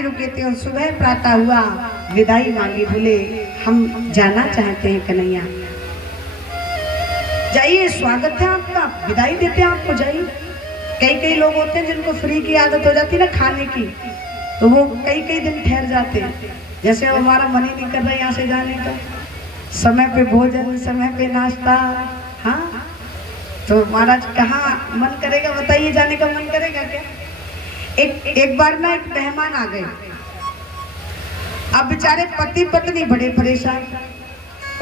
रात्रि रुके थे और सुबह प्रातः हुआ, विदाई मांगी, बोले हम जाना चाहते हैं कन्हैया। जाइए, स्वागत है आपका, विदाई देते हैं आपको, जाइए। कई लोग होते हैं जिनको फ्री की आदत हो जाती है ना खाने की, तो वो कई दिन ठहर जाते हैं। जैसे अब हमारा मन ही नहीं कर रहा यहाँ से जाने का, समय पे भोजन, समय पे नाश्ता। हाँ, तो महाराज कहाँ मन करेगा, बताइए, जाने का मन करेगा क्या? एक बार ना एक मेहमान आ गए। अब बेचारे पति पत्नी बड़े परेशान।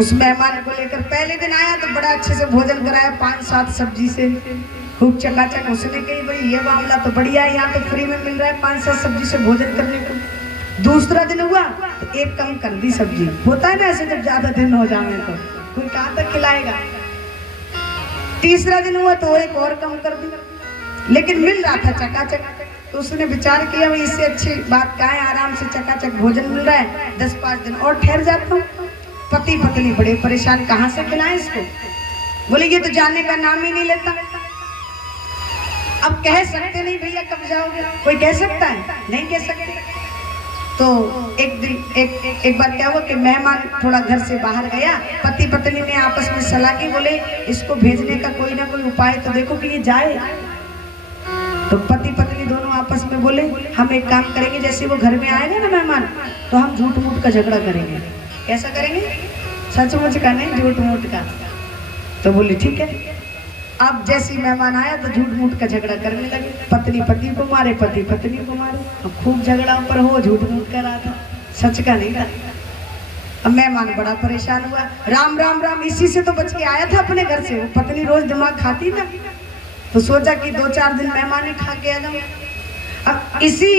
उस मेहमान को लेकर पहले दिन आया तो बड़ा अच्छे से भोजन कराया, 5-7 सब्जी से खूब चकाचक। उसने कही भाई ये मामला तो बढ़िया है, यहाँ तो फ्री में मिल रहा है 5-7 सब्जी से भोजन करने को। दूसरा दिन हुआ तो एक कम कर दी सब्जी। होता है ना ऐसे, जब ज्यादा दिन हो जाए तो कोई कहाँ तक खिलाएगा। तीसरा दिन हुआ तो एक और कम कर दी, लेकिन मिल रहा था चकाचक। तो उसने विचार किया भाई इससे अच्छी बात क्या है, आराम से चकाचक भोजन मिल रहा है, 10-5 दिन और ठहर जाता हूँ। पति पत्नी बड़े परेशान, कहाँ से खिलाएं इसको। बोले ये तो जाने का नाम ही नहीं लेता। अब कह सकते नहीं भैया कब जाओगे, कोई कह सकता है? नहीं कह सकते। तो एक बार क्या हुआ कि मेहमान थोड़ा घर से बाहर गया, पति पत्नी ने आपस में सलाह की, बोले इसको भेजने का कोई ना कोई उपाय तो देखो कि ये जाए। तो पति पत्नी दोनों आपस में बोले हम एक काम करेंगे, जैसे वो घर में आएगा ना मेहमान, तो हम झूठ मूठ का झगड़ा करेंगे। कैसा करेंगे? सचमुच का नहीं, झूठ मूठ का। तो बोले ठीक है। अब जैसे मेहमान आया तो झूठ मूठ का झगड़ा करने लगे। पत्नी पति को मारे, पति पत्नी को मारे। अब खूब झगड़ा ऊपर हो, झूठ मूठ का रहा था, सच का नहीं था। अब मेहमान बड़ा परेशान हुआ, राम राम राम, इसी से तो बच के आया था अपने घर से। वो पत्नी रोज दिमाग खाती ना, तो सोचा कि 2-4 दिन मेहमान खा के आ जाऊं। अब इसी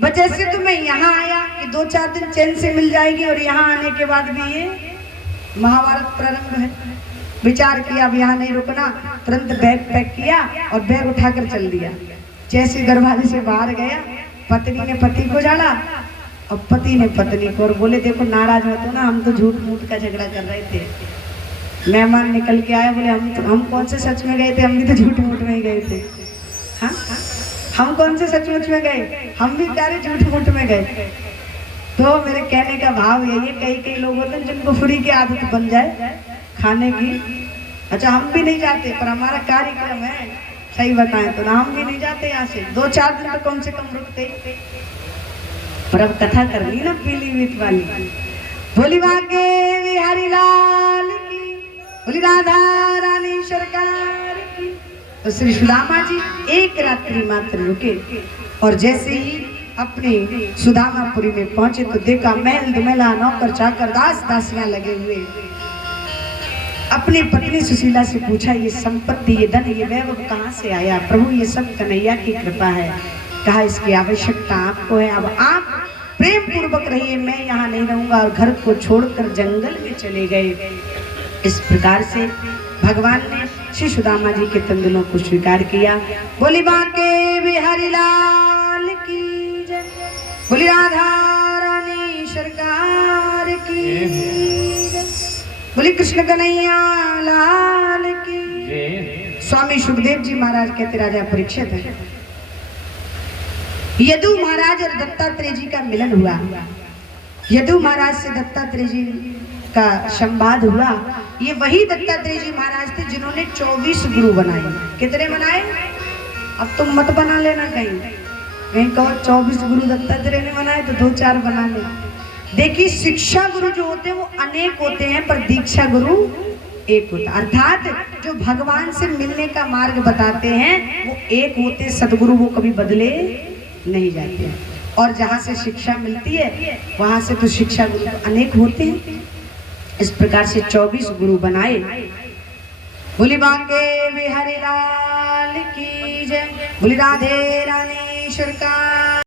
वजह से तो मैं यहाँ आया कि 2-4 दिन चैन से मिल जाएगी, और यहाँ आने के बाद भी ये महाभारत प्रारंभ है। विचार किया अब यहाँ नहीं रुकना, तुरंत बैग पैक किया और बैग उठाकर चल दिया। जैसे दरवाजे से बाहर गया, पत्नी ने पति को झाड़ा और पति ने पत्नी को, और बोले देखो नाराज मत हो ना, हम तो झूठ मूठ का झगड़ा कर रहे थे। मेहमान निकल के आए, बोले हम कौन से सच में गए थे, हम भी तो झूठ मूठ में ही गए थे। हाँ, हम कौन से सचमुच में गए, हम भी सारे झूठ मूठ में गए। तो मेरे कहने का भाव यही है, कई लोग होते हैं जिनको फ्री की आदत बन जाए खाने की। अच्छा, हम भी नहीं जाते, पर हमारा कार्यक्रम है, सही बताएं तो ना, हम भी नहीं जाते यहाँ से। 2-4 दिन तो कम से कम रुकते। पर अब कथा करनी ना पीलीभीत वाली। बोली बाके बिहारी लाल की, बोली राधा रानी सरकार की। तो श्री सुदामा जी एक रात्रि मात्र रुके, और जैसे ही अपने सुदामापुरी में पहुंचे तो देखा महल दुमहला, नौकर चाकर, दास दासियां लगे हुए। अपनी पत्नी सुशीला से पूछा ये संपत्ति, ये धन, ये वैभव कहाँ से आया? प्रभु ये सब कन्हैया की कृपा है। कहा इसकी आवश्यकता आपको है, अब आप प्रेम पूर्वक रहिए, मैं यहाँ नहीं रहूंगा। और घर को छोड़कर जंगल में चले गए। इस प्रकार से भगवान ने श्री सुदामा जी के तंदुलों को स्वीकार किया। बोली बाके बिहारी लाल की जय, बोली राधा रानी सरकार की, बोली कृष्ण कन्हैया लाल की। स्वामी सुखदेव जी महाराज कहते राजा परीक्षित है, यदु महाराज और दत्तात्रेय जी का मिलन हुआ। यदु महाराज से दत्तात्रेय जी का संवाद हुआ। ये वही दत्तात्रेय जी महाराज थे जिन्होंने 24 गुरु बनाए। कितने बनाए? अब तुम मत बना लेना, कहीं कहो 24 गुरु दत्तात्रेय ने बनाए तो 2-4 बना ले। देखिए, शिक्षा गुरु जो होते हैं वो अनेक होते हैं, पर दीक्षा गुरु एक होता है। अर्थात जो भगवान से मिलने का मार्ग बताते हैं वो एक होते, सदगुरु वो कभी बदले नहीं जाते। और जहाँ से शिक्षा मिलती है वहाँ से तो शिक्षा गुरु तो अनेक होते हैं। इस प्रकार से 24 गुरु बनाए। बोली बाके बिहारी लाल की जय, बोली राधे रानी सरकार।